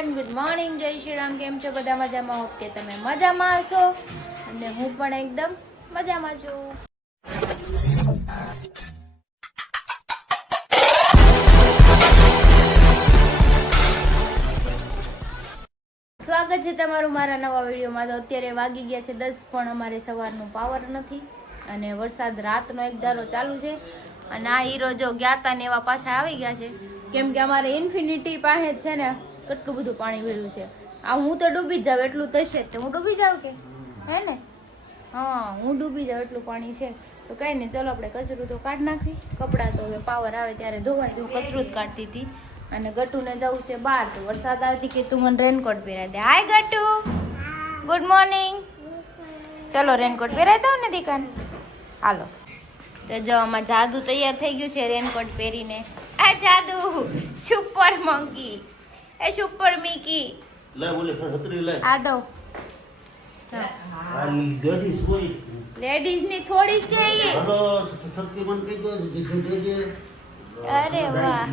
Everyone, good morning, જય શ્રી રામ. કેમ છો બધા? મજામાં? ઓકે, તમે મજામાં હશો અને હું પણ એકદમ મજામાં છું. સ્વાગત છે તમારું મારા નવા વિડીયોમાં. તો અત્યારે વાગી ગયા છે 10, પણ અમારે સવારનું પાવર નથી અને વરસાદ રાતનો એક ધારો ચાલુ છે. અને આ હીરો જો ગયા હતા ને એવા પાછા આવી ગયા છે, કેમ કે અમારે ઇન્ફિનિટી પાસે જ છે ને કેટલું બધું પાણી ભર્યું છે. આ હું તો ડૂબી જ જાઉં એટલું થશે તો હું ડૂબી જાઉં કે હે ને? હા, હું ડૂબી જાઉં એટલું પાણી છે. તો કંઈ નહીં, ચલો આપણે કચરું તો કાઢી નાખી. કપડાં તો હવે પાવર આવે ત્યારે ધોવાય, તો કચરું જ કાઢતી હતી. અને ગટુને જવું છે બહાર, તો વરસાદ આવતી કે તું મને રેનકોટ પહેરાવી દે. હાય ગટુ, ગુડ મોર્નિંગ. ચલો રેનકોટ પહેરાવી દઉં ને દીકાને, હાલો. તો જો આમાં જાદુ તૈયાર થઈ ગયું છે રેનકોટ પહેરીને. આ જાદુ સુપર મંકી, એ સુપર મિકી લે બોલે છત્રી લે આ દો. આ લેડીઝ હોય લેડીઝ ની થોડી છે એ. હલો શક્તિમાન કઈ દો જે અરે વાહ,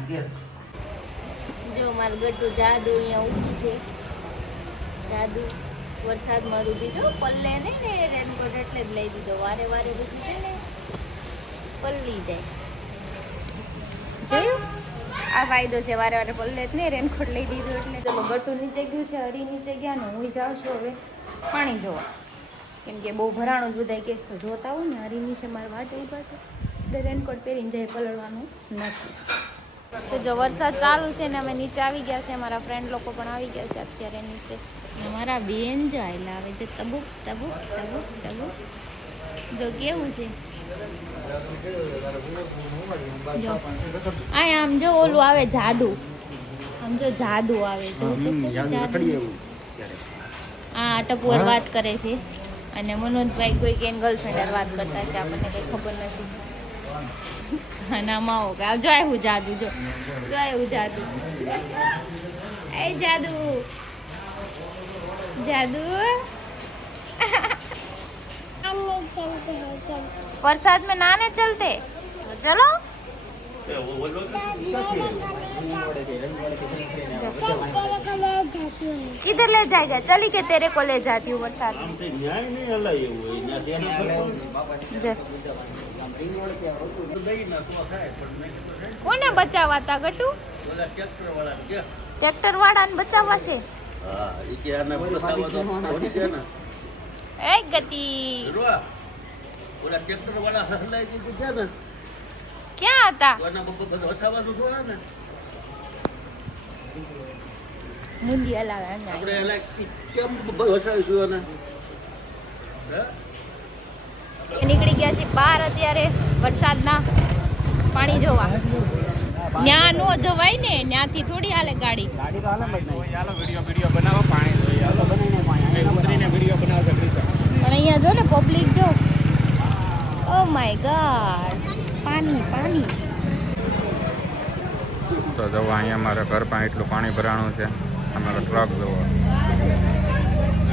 જો મારું ગટુ જાદુ અહીંયા ઊભી છે. જાદુ વરસાદમાં ઊભી છે, પલ્લે નહીં ને રેનકોટ એટલે જ લઈ દીધો. વારે વારે બધું છે ને પલ્લી જાય. જોયું, આ ફાયદો છે, વારે વારે પલ્લે જ નહીં, રેનકોટ લઈ દીધું એટલે. ચલો ગટુ નીચે ગયું છે, હરી નીચે ગયા ને હું જાઉં છું હવે પાણી જોવા, કેમ કે બહુ ભરાણું જ બધા કેસ તો જોતા હોય ને. હરી નીચે મારે વાટ ઊભા છે એટલે રેનકોટ પહેરીને જાય, પલળવાનું નથી. તો જો વરસાદ ચાલુ છે ને અમે નીચે આવી ગયા છે, મારા ફ્રેન્ડ લોકો પણ આવી ગયા છે અત્યારે નીચે. અને મારા બેન જો આયલા આવે છે, તબુક તબુક તબુક તબુક. જો કેવું છે, જો આમ જો ઓલું આવે જાદુ, આમ જો જાદુ આવે જો. હા, ટપુર વાત કરે છે અને મનોજભાઈ કોઈ કે ગર્લફ્રેન્ડ વાત કરતા છે, આપણને કઈ ખબર નથી. અને આમાં જો એવું જાદુ, જો જો એવું જાદુ, એ જાદુ જાદુ. बरसात में नहाने चलते, चलो. किधर ले जाएगा? चली के तेरे को ले जाती हूँ बरसात में. કોને બચાવવા તા ગટુ? ટ્રેક્ટર વાળાને બચાવવા છે. એ ગતિ ક્યાં હતા? મુંડી હલાવે નીકળી ગયા છે બહાર અત્યારે વરસાદના પાણી જોવા. ન્યા નો જવાય ને, ન્યાથી થોડી હાલે ગાડી. વિડિયો બનાવો, પાણી જોઈએ. હાલો બનાવીને પાણી ઉતરીને વિડિયો બનાવજો. પણ અહીંયા જો ને પબ્લિક જો, ઓ માય ગોડ, પાણી પાણી. તો જો અહીંયા મારા ઘર પાસે એટલું પાણી ભરાણું છે. અમારો ટ્રક જોવો,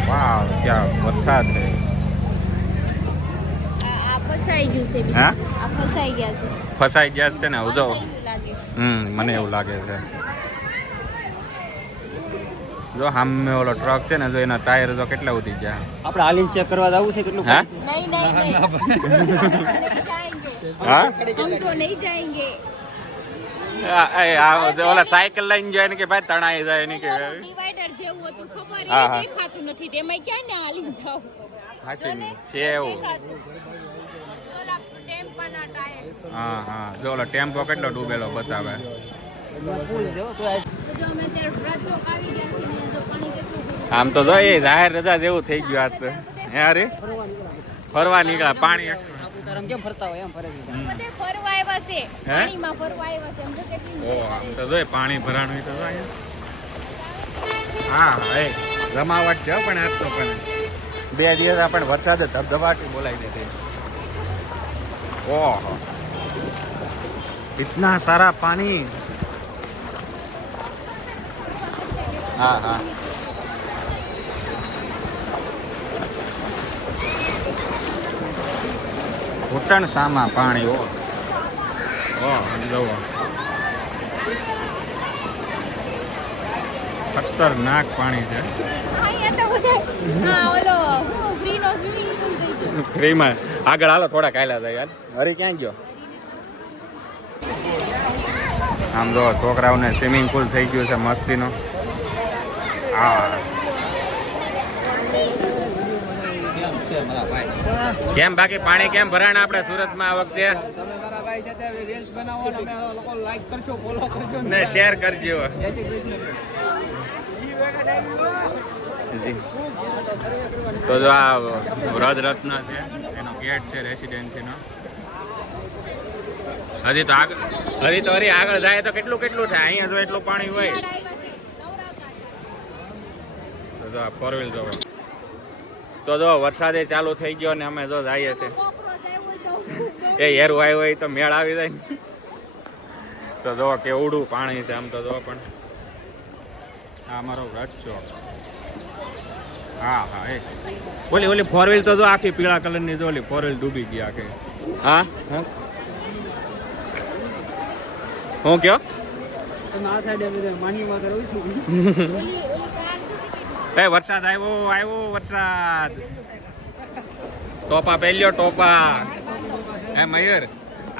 વાવ, ક્યાં વરસાદ છે. આ ફસાઈ ગયું છે, હા, આ ફસાઈ ગયા છે. ફસાઈ ગયા છે ને ઉજો. લાગે મને એવું લાગે છે. જો સામે ઓલો ટ્રક છે ને, જો એના ટાયર જો કેટલા ઉડી ગયા. આપણે હાલીને ચેક કરવા જવું છે કેટલું? હા, નહીં નહીં નહીં જાएंगे, હા, हम तो नहीं जाएंगे. ઓલા સાયકલ લઈને જાય ને કે ભાઈ તણાઈ જાય ને કે ડિવાઈડર જેવું હતું, ખબર એ હા, હા. દેખાતું નથી, તેમાં ક્યાં ને હાલીને જાવ. સાચી છે એવું. ઓલા ટેમ્પાના ટાયર. હા હા, જો ઓલો ટેમ્પો કેટલો ડૂબેલો બતાવે. તો જો અમે ત્યારે વ્રત ચોક આવી ગયા છીએ ને, જો પાણી કેટલું આમ તો જો એ જાહેર રજા જેવું થઈ ગયું આજ તો. હે અરે ફરવા નીકળ્યા, પાણી એટલું. કેમ ફરતા હોય એમ ફરે છે. બધે ફરવા આવ્યા છે, પાણીમાં ફરવા આવ્યા છે. આમ જો કેટલી ઓ આમ તો જો પાણી ભરાણું તો જો અહીંયા. હા હા, એ રમાવટ છે પણ આજ તો. પણ 2 દિવસ આપણે વરસાદ ધબધબાટી બોલાવી દીધી. ઓહો, इतना सारा पानी. हाँ हाँ, ઘૂંટણ સામા પાણી. ઓ જુઓ ખતરનાક પાણી છે અહીંયા તો બધા હા ઓલો ફ્રીનો સ્વિમિંગ પૂલ થઈ ગયો. ફ્રીમાં આગળ હાલો થોડા કાયલા થાય યાર. હરી ક્યાં ગયો? આમ જો છોકરાઓને સ્વિમિંગ પુલ થઈ ગયું છે મસ્તીનો. હા કેમ બાકી પાણી કેમ ભરાણ આપણે સુરતમાં આ વખતે? તમે મારા ભાઈ સાથે રીલ્સ બનાવો ને અમે લોકો લાઈક કરજો, ફોલો કરજો ને શેર કરજો. જી. તો જો આ વ્રજ રત્ન છે એનો ગેટ છે રેસિડેન્સીનો. હજી તો આગળ જાય તો કેટલું થાય. અહીંયા જો એટલું પાણી હોય તો જો ફોર વ્હીલ જો. તો જો વરસાદે ચાલુ થઈ ગયો ને અમે જો જઈએ છે. એ હેરું આવ્યો હોય તો મેળ આવી જાય ને. તો જો કેવડું પાણી છે આમ તો જો. પણ આ અમારો વ્રજ ચોક. હા એ ઓલી ફોર વ્હીલ તો જો આખી પીળા કલરની જો ઓલી ફોર વ્હીલ ડૂબી ગઈ આખી. હા હું કયો તમે આ સાઈડે માનીમાં કરો છું. એ વરસાદ આવ્યો વરસાદ. ટોપા પહેલ્યો ટોપા. હે મયુર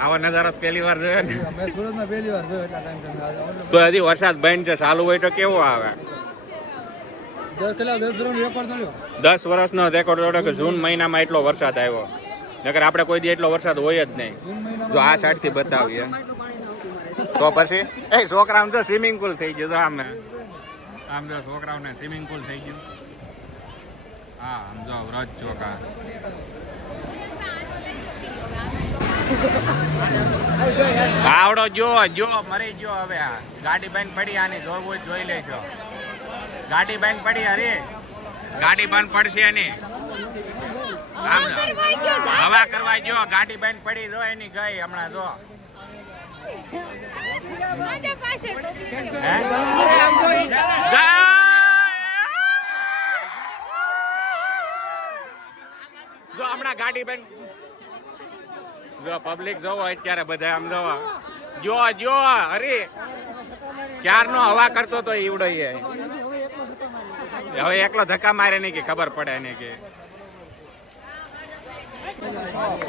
આવો નજારો પહેલી વાર જોયો ને? મેં સુરતમાં પહેલી વાર જોયો એટલા ટાઈમ તો હજી વરસાદ બંધ છે. ચાલુ હોય તો કેવો આવે? 10 રેકોર્ડ થયો. 10 વર્ષનો રેકોર્ડ તોડ્યો કે જૂન મહિનામાં એટલો વરસાદ આવ્યો. નકર આપણે કોઈ દી એટલો વરસાદ હોય જ નહીં. જો આ સાઈડ થી બતાવીએ તો પછી એ છોકરાઓને તો સ્વિમિંગ પુલ થઈ ગયું. આમ જો છોકરાઓને સ્વિમિંગ પુલ થઈ ગયું. હા આમ જો વ્રજ ચોકા. આવડો જો મરી ગયો હવે. આ ગાડી બંધ પડી. આની જોવું જોઈ લેજો. ગાડી બંધ પડી. અરે ગાડી બંધ પડશે એની. હવા કરવા જો ગાડી બંધ પડી. જો એની ગઈ હમણાં જો. જો હમણાં ગાડી બંધ. જો પબ્લિક જોવો અત્યારે બધા આમ જોવા જો અરે ક્યારનો હવા કરતો તો ઈવડો. હવે એકલો ધક્કા મારે નહીં કે ખબર પડે ને કે.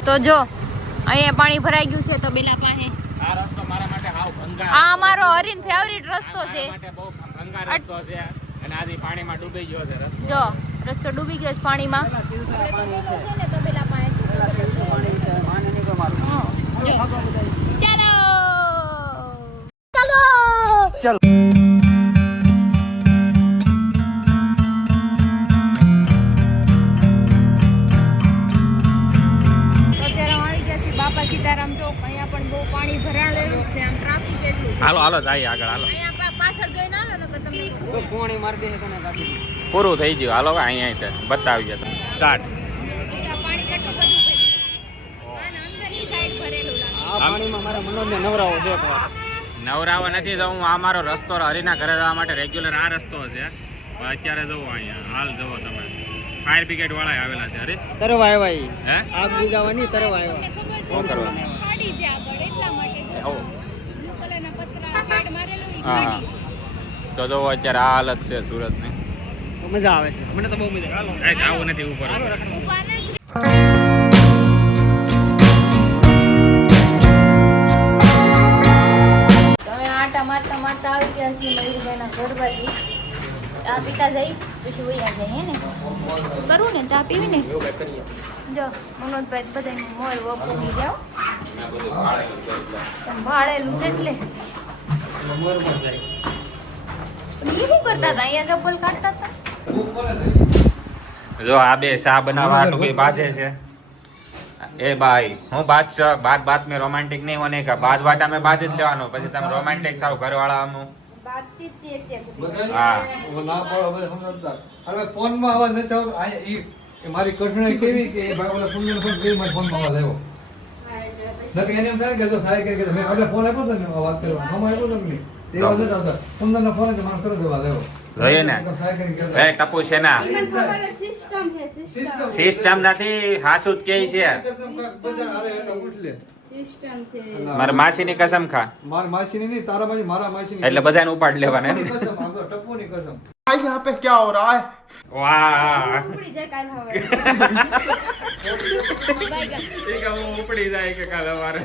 તો જો અહીંયા પાણી ભરાઈ ગયું છે તો બેલા પાસે. આ રસ્તો મારા માટે હાવ ભંગાર. આ અમારો હરીન ફેવરિટ રસ્તો છે. મારા માટે બહુ ભંગાર રસ્તો છે અને આજે પાણીમાં ડૂબી ગયો છે રસ્તો. જો રસ્તો ડૂબી ગયો છે પાણીમાં. ચાલો બાપા સીતારામ ચોક. અહીંયા પણ બહુ પાણી ભરાયેલું છે. આમ ટ્રાફિક એટલું છે. હાલો જાય આગળ હાલો. અહીંયા પાછળ જોઈને હાલો નકર તમને પાણી મારી દે છે તને. પૂરું થઈ ગયું. હાલો અહીંયા બતાવીએ તો સ્ટાર્ટ. પાણી કેટલું બધું ભર્યું. અને અંદરની સાઈડ ભરેલું લાગે. આ પાણીમાં મારા મનોજને નવરાવો છે. નવરાવો નથી તો હું આ મારો રસ્તો હરીના ઘરે જવા માટે રેગ્યુલર આ રસ્તો છે. પણ અત્યારે જુઓ અહીંયા હાલ જુઓ તમે. ફાયર બ્રિગેડ વાળા આવેલા છે. હરી તરવા આવ્યા. હે આગ બુઝાવવાની તરવા આવ્યા. શું કરવાનું? ખાડી છે આગળ એટલા માટે ઓ બ્લુ કલરના પતરા શેડ મારેલું ઈ હા ખાડી છે. તો જો અત્યારે આ હાલત છે સુરતની. મજા આવે છે. મને તો બહુ મજા આવે. કઈ આવું નથી ઉપર. ઊભા નથી. તમે આટા મારતા આવી ગયા છીએ મયુરભાઈના ઘર બાજુ. ચા પીતા જઈ પછી વયા જાય હે ને કરું ને ચા પીવી ને. જો મનોજભાઈ બધા મોર વપૂરી જાઓ. ભાડેલું છે એટલે ઈ શું કરતા હતા? અહીંયા ચપ્પલ કાઢતા હતા. જો આ બે શા બનાવવા આટલું કોઈ બાધે છે. એ ભાઈ હું बात में रोमांटिक नहीं होने का. बात में बात જ લેવાનો. પછી તમે રોમાન્ટિક થાવ ઘરવાળા આમનું. બાતથી જ તે હા ફોનમાં અવાજ નથી આવતો. મારી કઠણાઈ કેવી કે ભાઈ ઓલા કુંડળ ફોન કરી મારા ફોનમાં અવાજ આવ્યો. નકે એને એમ થાય કે જો સાહેબ કે મેં એટલે ફોન આપ્યો તો ને વાત કરવા મામા આપ્યો તો ને તે અવાજ નથી આવતા. કુંડળનો ફોન જ માણસ તરત અવાજ આવ્યો. જોઈએ ને એ ટપુ છે ના સિસ્ટમ છે સિસ્ટમ. સિસ્ટમ નથી હાસુદ કે છે. સિસ્ટમ છે. મારા માસીની કસમ ખા. મારા માસીની નહીં તારા માસી મારા માસીની એટલે બધાને ઉપાડ લેવાના એમ? કસમ આમ તો ટપ્પુની ની કસમ. यहाँ पे क्या हो रहा है? વાહ ઉપડી જાય કાલ હવે બાય ગા એ કે હું ઉપડી જાય કે કાલ અમારે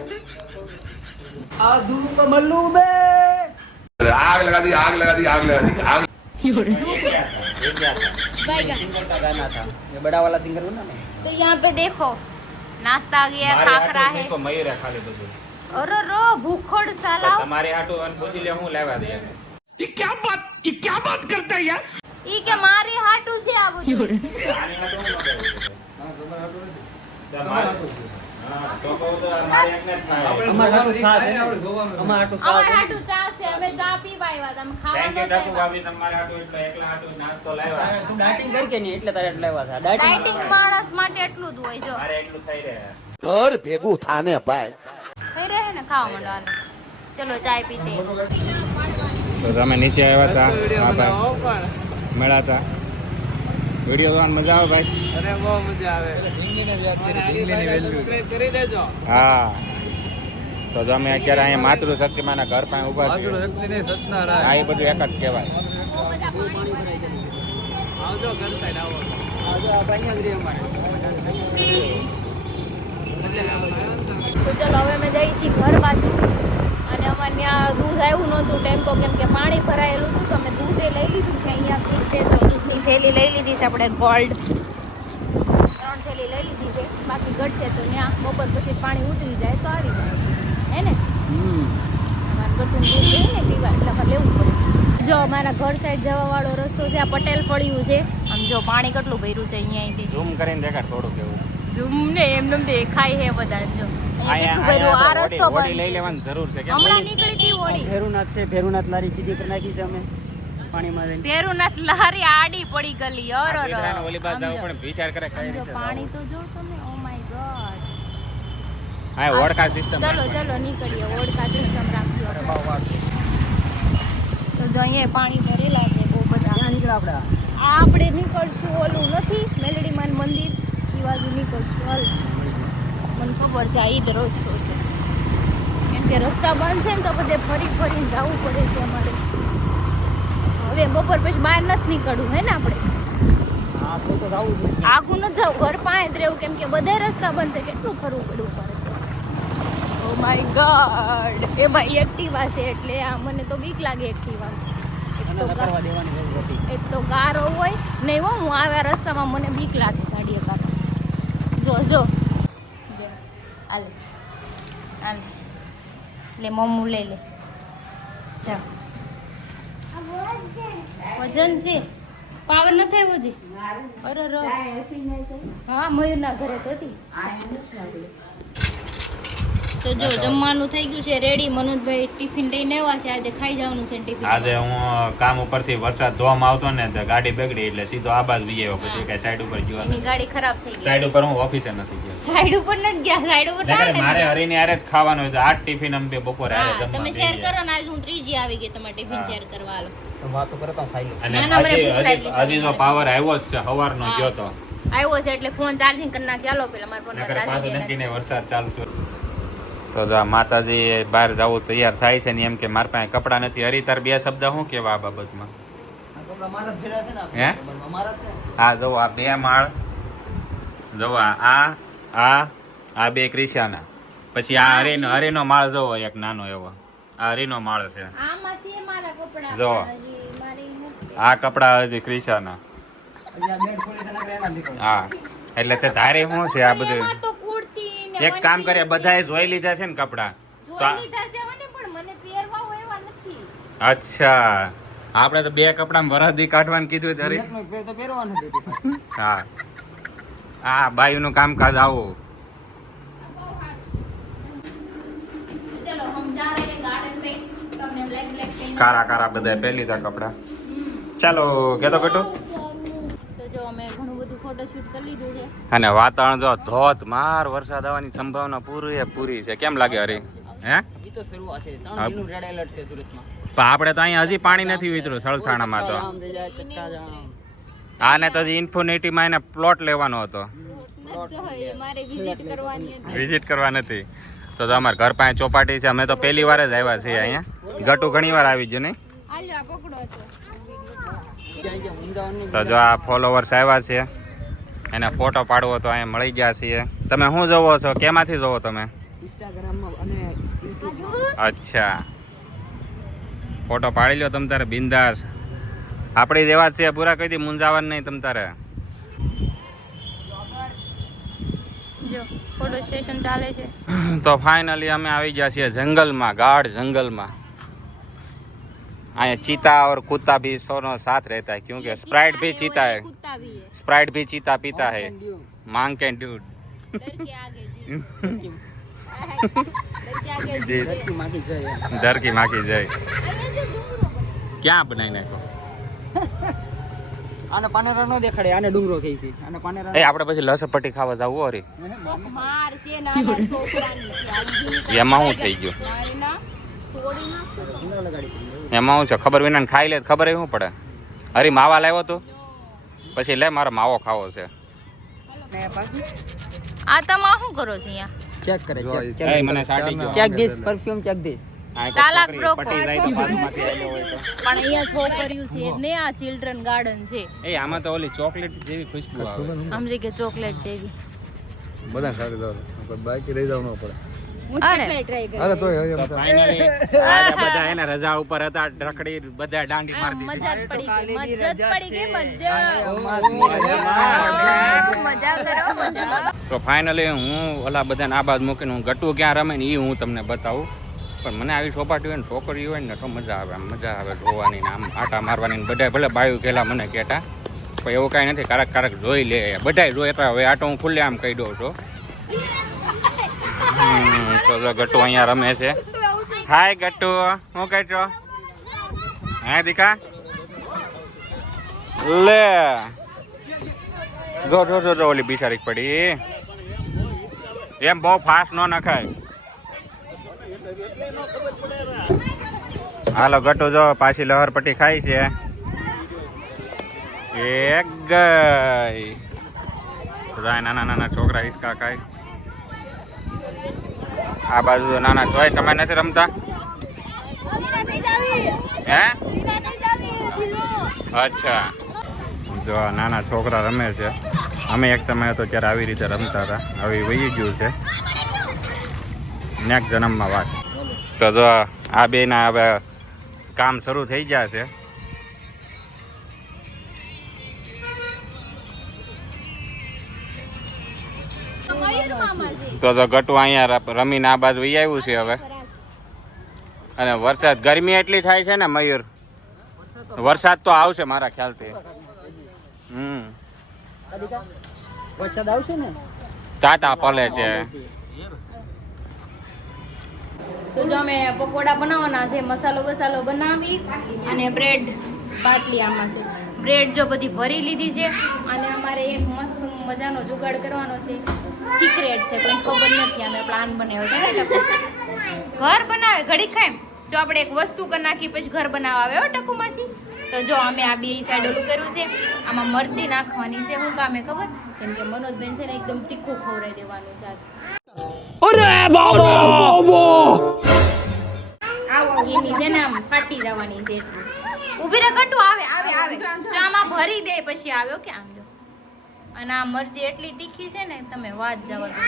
આ ધૂપ મલ્લુ બે आग लगा दी आग लगा दी आग लगा दी आग बाय गया सिंगर का गाना था ये बड़ा वाला सिंगर बना ना तो यहाँ पे देखो नाश्ता आ गया खाखरा है તો મયુરે ખાલી બધું अरे रो भूखोड़ साला તમારે હાટુ અને પૂછી લે હું લેવા દે ये क्या बात करता है यार? ई के मारी हाटू से आ બધું આની હાટુ હું લગાવ્યું હા તમારે આટલું નથી. તમારે હા તો કહું તો મારે એકને જ ખાય અમાર હાટુ ચા છે આપણે જોવાનું અમાર હાટુ ચા અમાર છે હાટુ ચા છે અમે ચા પીવા આવ્યા તમે ખાવા થેન્ક યુ નતા ટાકુ ભાભી તમારે હાટુ એટલે એકલા હાટુ નાસ્તો લાવ્યા તું ડાયટિંગ કર કે નહીં એટલે તારે એટલે આવ્યા હતા ડાયટિંગ ડાયટિંગ માણસ માટે એટલું જ હોય જો મારે એટલું થઈ રહે घर भेगू थाने पाए થઈ રહે ને ખાવા માંડો ચલો ચાય પીતે તો તમે નીચે આવ્યા હતા હા ભાઈ મળ્યા હતા વિડીયો જોવાની મજા આવે ભાઈ અરે બહુ મજા આવે સબસ્ક્રાઇબ કરી દેજો હા તો તમે અત્યારે અહીંયા માતૃશક્તિમાના ઘર પાસે ઊભા છો શક્તિને સત્યનારાયણ. આ એ બધું એક જ કહેવાય આવજો ઘર સાઈડ આવો આવજો આ અહીંયા જ રહે અમારે તો ચલો હવે અમે જઈએ છીએ ઘર બાજુ અને અમારે ત્યાં દૂધ આવ્યું નહોતું ટેમ્પો કેમ કે પાણી ભરાયેલું હતું તો અમે દૂધ એ લઈ લીધું છે અહીંયાથી તે તો દૂધની થેલી લઈ લીધી છે આપણે ગોલ્ડ 3 થેલી લઈ લીધી છે બાકી ઘટશે તો ત્યાં બપોર પછી પાણી ઉતરી જાય તો આવી જાય હે ને અમારે ઘટું દૂધ લઈએ ને પીવા એટલે અમારે લેવું પડે જો અમારા ઘર સાઈડ જવાવાળો રસ્તો છે આ પટેલ ફળિયું છે આમ જો પાણી કેટલું ભર્યું છે અહીંયા અહીંથી ઝૂમ કરીને દેખાડ થોડું કેવું ઝૂમને એમને દેખાય હે બધા જો અહીંયા ભર્યું આ રસ્તો ઓડી લઈ બંધ લેવાની જરૂર છે કેમ હમણાં નીકળી હતી ઓડી ભેરુનાથ છે ભેરુનાથ લારી સીધી કરી નાખી છે અમે પાણીમાં જઈને ભેરુનાથ લારી આડી પડી ગલી અર અર પીધરાને ઓલી બાજુ જાવ પણ વિચાર કરે કઈ સમજો, રીતે પાણી તો જો તમે ઓ માય ગોડ હા ઓળખા સિસ્ટમ ચલો ચલો નીકળીએ ઓડકા સિસ્ટમ રાખ્યો તો જો અહીંયા પાણી ભરેલા છે બહુ બધા ક્યાં નીકળ્યા આપણે આ આપણે નીકળશું ઓલું નથી મેલડીમાન મંદિર ઈ બાજુ નીકળશું હાલ મને ખબર છે આ ઈ જ રસ્તો છે કેમ કે રસ્તા બંધ છે ને તો બધે ફરી ફરીને જવું પડે છે અમારે હવે બપોર પછી બહાર નથી નીકળવું હે ને આપણે હા તો આવું જ છે આગું નથી જવું ઘર પાસે જ રહેવું કેમ કે બધે રસ્તા બંધ છે કેટલું ફરવું પડવું પડે ઓ માય ગોડ એ ભાઈ એક્ટિવા છે એટલે આ મને તો બીક લાગે એક્ટિવા અને કરવા દેવાની જરૂર હતી એક તો ગારો હોય નહીં હો હું આવ્યા રસ્તામાં મને બીક લાગે ગાડીએ કાઢો જો જો હાલ હાલ લે મમ્મું લઈ લે ચાલ વજન છે પાવર નથી આવ્યો જી અરે રો હા મયુરના ઘરે તો હતી તો જો જમવાનું થઈ ગયું છે રેડી મનોજભાઈ ટિફિન લઈને આવ્યા છે આજે ખાઈ જવાનું છે ટિફિન આજે હું કામ ઉપરથી વરસાદ ધોવામાં આવતો ને તો ગાડી બગડી એટલે સીધો આ બાજુ વી આવ્યો પછી કઈ સાઈડ ઉપર ગયો એની ગાડી ખરાબ થઈ ગઈ સાઈડ ઉપર હું ઓફિસે નથી ગયો સાઈડ ઉપર નથી ગયા સાઈડ ઉપર નકર મારે હરીને હારે જ ખાવાનું હોય તો આ ટિફિન અમે બે બપોરે હારે હા, તમે જમવા શેર બેસીએ. કરો ને આજ હું ત્રીજી આવી ગઈ તમારે ટિફિન હા. શેર કરવા હાલો તો વાતો કરતા ખાઈ લો અને ના, ના, મને ભૂખ લાગી છે. હજી તો પાવર આવ્યો જ છે સવારનો હા. ગયો તો આવ્યો છે એટલે ફોન ચાર્જિંગ કરી નાખી હાલો પેલા મારા ફોનમાં નકર પાછું ચાર્જિંગ નક્કી ને વરસાદ ચાલુ છે તો જો આ માતાજી બહાર જવું તૈયાર થાય છે ને એમ કે મારા પાસે કપડાં નથી હરિતાર બે શબ્દ શું કેવા આ બાબતમાં આ કપડા મારા જ ભેરા છે ને હે? અમારા જ છે આ જો આ બે માળ જો આ બે ક્રિશાના પછી આ હરીનો માળ જોવો એક નાનો એવો આ હરીનો માળ છે આમાં છે મારા કપડા જો. હજી મારી નથી. આ કપડા હજી ક્રિશાના હજી આ બેડ ખોલી તને આપણે એના નીકળો હા એટલે તે તારે શું છે આ બધું એમાં તો કુર્તી ને એક કામ કરીએ બધાએ જોઈ લીધા છે ને કપડા તો જોઈ લીધા છે મને પણ મને પહેરવા હોય એવા નથી અચ્છા આપણે તો બે કપડામાં વરદી કાઢવાનું કીધું ત્યારે એકનો એક પહેર તો પહેરવાનું જ હતું. હા આ બાયુનું કામકાજ આવું ચલો હમ જા રહે हैं गार्डन में सबने ब्लैक ब्लैक पहना કારા કારા બધા પહેરી લીધા કપડા ચાલો કેતો બેટો તો જો અમે ઘણું બધું ફોટોશૂટ કરી લીધું છે અને વાતાવરણ જો ધોધમાર વરસાદ આવવાની સંભાવના પૂરી છે કેમ લાગે હરી હે ઈ તો શરૂઆત છે 3 હા. દિનનું રેડ એલર્ટ છે સુરતમાં પણ આપણે તો અહીંયા હજી પાણી નથી વિતર્યું સળથાણામાં તો આમ થઈ જાય ચક્કા જામ આને તો ઇન્ફોનિટીમાં એને પ્લોટ લેવાનો હતો જો એ મારે વિઝિટ કરવાની હતી વિઝિટ કરવા નથી તો અમારે ઘર પાસે ચોપાટી છે અમે તો પહેલી વાર જ આવ્યા છીએ અહીંયા ગટુ ઘણી વાર આવી ગયો નહીં હાલો આ પકડો તો તો જો આ ફોલોવર્સ આવ્યા છે એને ફોટો પાડવો તો અહીંયા મળી ગયા છીએ. તમે શું જોવો છો? કેમાંથી જોવો તમે? ઇન્સ્ટાગ્રામમાં અને અચ્છા, ફોટો પાડી લો તમ તારે બિંદાસ. આપણી જેવા જ છે, પૂરા કઈ દી મૂંઝાવાનું નહીં તમ તારે. જો ફોટો સ્ટેશન ચાલે છે. તો ફાઇનલી અમે આવી ગયા છીએ જંગલમાં, ગાઢ જंगलમાં. અહીંયા चीता और कुत्ता भी दोनों साथ रहता है क्योंकि स्प्राइट भी चीता है, कुत्ता भी है, स्प्राइट भी चीता पीता है. मांग कैन ड्यूड डर के आगे जी जी. डर के आगे जी डर की माँ की जय. ક્યાં બનાવી નાખો? આને પાનેરા નો દેખાડે, આને ડુંગરો કહે છે. આને પાનેરા એ આપણે પછી લસણપટ્ટી ખાવા જવું હરી. માર છે નાના છોકરાની એમાં શું થઈ ગયું? મારે ના તોડી નાખો તો. એમાં શું છે? ખબર વિના ખાઈ લે ખબર એ શું પડે? હરી માવા લાવ્યો તું પછી લે મારે માવો ખાવો છે. આ તમે શું કરો છો અહીંયા? ચેક કરે, એ મને સાટી ગયો. Check this perfume, check this. ચાલાક બ્રોકો. પટી જાય તો બાજુમાંથી આવેલો હોય તો. પણ અહીંયા છોકરીઓ છે ને, આ ચિલ્ડ્રન ગાર્ડન છે. એ આમાં તો ઓલી ચોકલેટ જેવી ખુશ્બુ આવે. સમજી કે ચોકલેટ જેવી. બધા સારી જાવ બાકી રહી જવું ન પડે. અરે અરે તો ફાઇનલી આજે બધા એના રજા ઉપર હતા, રખડી બધા ડાંગી મારી દીધી. મજા જ પડી ગઈ, મજા જ પડી ગઈ, મજા કરો, મજા. તો ફાઇનલી હું ઓલા બધાને આ બાજુ મૂકીને હું ગટુ ક્યાં રમે ને એ હું તમને બતાવું. પણ મને આવી ચોપાટી હોય ને છોકરી હોય ને તો મજા આવે, આમ મજા આવે જોવાની ને આમ આટા મારવાની ને. બધા ભલે બાયું ગયેલા મને કહેતા, પણ એવું કાંઈ નથી. કારક કારક જોઈ લે, બધાય જોઈ. હવે આટો હું ખુલ્લે આમ કહી દઉં છું. તો ગટુ અહીંયા રમે છે. હાય ગટુ, શું કહે છો? હે દીકા લે જો જો જો ઓલી બિચારી પડી. એમ બહુ ફાસ્ટ ન નખાય. હાલો ગટુ જો પાછી લહરપટ્ટી ખાઈ છે. એક ગઈ. નાના નાના છોકરા હિસકા ખાય. આ બાજુ નાના જોઈ. તમે નથી રમતા? હે અચ્છા. જો નાના છોકરા રમે છે. અમે એક સમય હતો ત્યારે આવી રીતે રમતા હતા. હવે વહી ગયું છે. નેક્સ્ટ જન્મમાં વાત. તો જો આ બેના હવે કામ શરૂ થઈ ગયા છે. તો ગટુ અહીંયા રમીને આ બાજુ વહી આવ્યું છે હવે. અને વરસાદ, ગરમી એટલી થાય છે ને મયુર, વરસાદ તો આવશે મારા ખ્યાલથી. વરસાદ આવશે ને, ટાટા પલે છે. તો જો અમે પકોડા બનાવવાના છે, મસાલો બસાલો બનાવી અને બ્રેડ બાટલી આમાં છે. બ્રેડ જો બધી ભરી લીધી છે. અને અમારે એક મસ્ત મજાનો જુગાડ કરવાનો છે, સિક્રેટ છે, કોઈ ખબર નથી. અમે પ્લાન બનાવ્યો છે ને ટકુ. ઘર બનાવે ઘડી ખાય. જો આપણે એક વસ્તુ કરી નાખી પછી ઘર બનાવવા આવે હો ટકુ માસી. તો જો અમે આ બે સાઈડ ઓલું કર્યું છે. આમાં મરચી નાખવાની છે. શું કામે ખબર? કેમ કે મનોજબેન છે ને એકદમ તીખું ખવડાવી દેવાનું છે. એની છે ને આમ ફાટી જવાની છે એટલું. ઊભી રે ગટુ, આવે આવે આવે. ચામાં ભરી દે પછી આવ્યો કે આમ જો. અને આ મરચી એટલી તીખી છે ને તમે વાત જવા દો.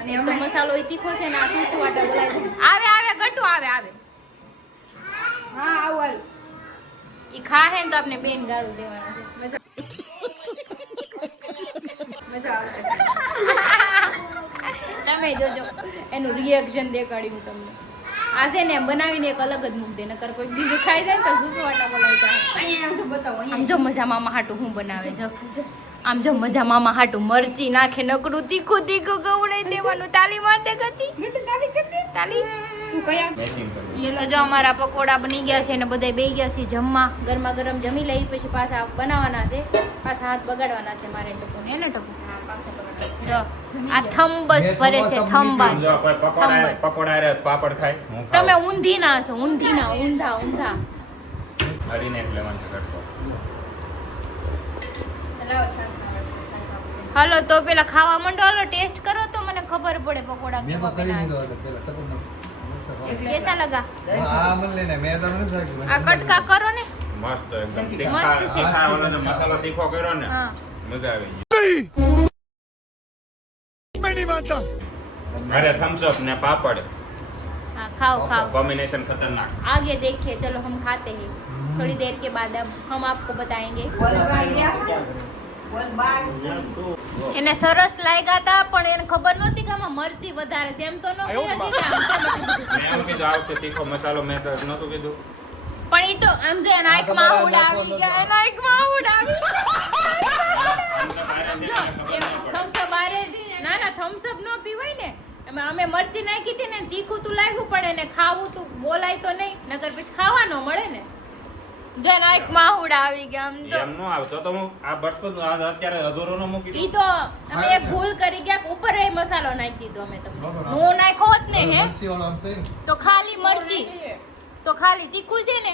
અને એમ તો મસાલો એ તીખો છે ને આ શું વાટા બોલાય. આવે આવે ગટુ, આવે આવે. હા આવ આવ. ઈ ખા હે ને તો આપણે બેન ગાળું દેવાના છે. મજા આવશે. તમે જોજો એનું રિએક્શન દેખાડી હું તમને. આ છે ને બનાવીને એક અલગ જ મૂક દે, નકર કોઈ બીજું ખાઈ જાય તો શું વાટા બોલાવી જાય. અહીંયા આમ જો બતાવો. આમ જો મજા મામા હાટું હું બનાવે જો. આમ જો મજા મામા હાટું મરચી નાખે, નકરું તીખું તીખું ગવડાઈ દેવાનું. તાલી માર દે ગતી. તાલી યેલો જો અમારા પકોડા બની ગયા છે ને બધા બેસી ગયા છે જમવા. ગરમા ગરમ જમી લઈ પછી પાછા બનાવવાના છે. પાછા હાથ બગાડવાના છે મારે ટકુ ને. એને ટકુ જો આ થંબસ ભરે છે. થંબસ પકોડા રે પાપડ ખાય. તમે ઊંધી ના છો, ઊંધી ના, ઊંધા ઊંધા. હરીને લેવાનું છે ગટકો. હાલો તો પેલા ખાવા માંડો. હાલો ટેસ્ટ કરો તો મને ખબર પડે પકોડા મેં તો કેવા કરી બન્યા દીધો પેલા ટપક છે. કેસા લગા? આ મને લઈને મેં તો નથી રાખ્યું. આ કટકા કરો ને. મસ્ત એકદમ મસ્ત તીખા છે. તીખા ઓલો જે મસાલો તીખો કર્યો ને હા મજા આવી ગઈ અરે થમ્સ અપ ને પાપડ हाँ खाओ खाओ कॉम्बिनेशन खतरनाक आगे देखिए चलो हम खाते हैं थोड़ी देर के बाद अब हम आपको बताएंगे એને સરસ લાગ્યા હતા પણ એને ખબર નહોતી કે આમાં મરચી વધારે છે એમ તો ન કહેવાય કે આમ કેમ એટલું બધું મેં એમ કીધું આ વખતે તીખો મસાલો મેં તો નહોતું કીધું પણ ઈ તો આમ જે નાઈકમાં ઉડાવી ગયા નાઈકમાં ઉડાવી થમ્સ અપ બારે ના ના થમ્સ અપ નો પીવાય ને એમાં અમે મરચી નાખી હતી ને તીખું તું લાગ્યું પડે ને ખાવું તું બોલાય તો નહીં નકર પછી ખાવા ન મળે ને જે નાઈકમાં ઉડાવી ગયા આમ તો એમ નો આવતો તો હું આ બટકો અત્યારે અધૂરો નો મૂકી ઈ તો અમે એક ભૂલ કરી ગયા કે ઉપર એ મસાલો નાખી દીધો અમે તમને નો નાખ્યો હોત ને હે મરચીવાળો આમ થઈ ને, તો ખાલી મરચી તો ખાલી તીખું છે ને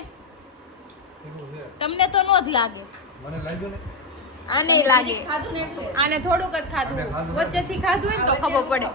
એવું છે. તમને તો નો જ લાગે મને લાગ્યું ને આને લાગે આને થોડુંક જ ખાધું આને ખાધું વચ્ચેથી ખાધું હોય ને તો ખબર પડે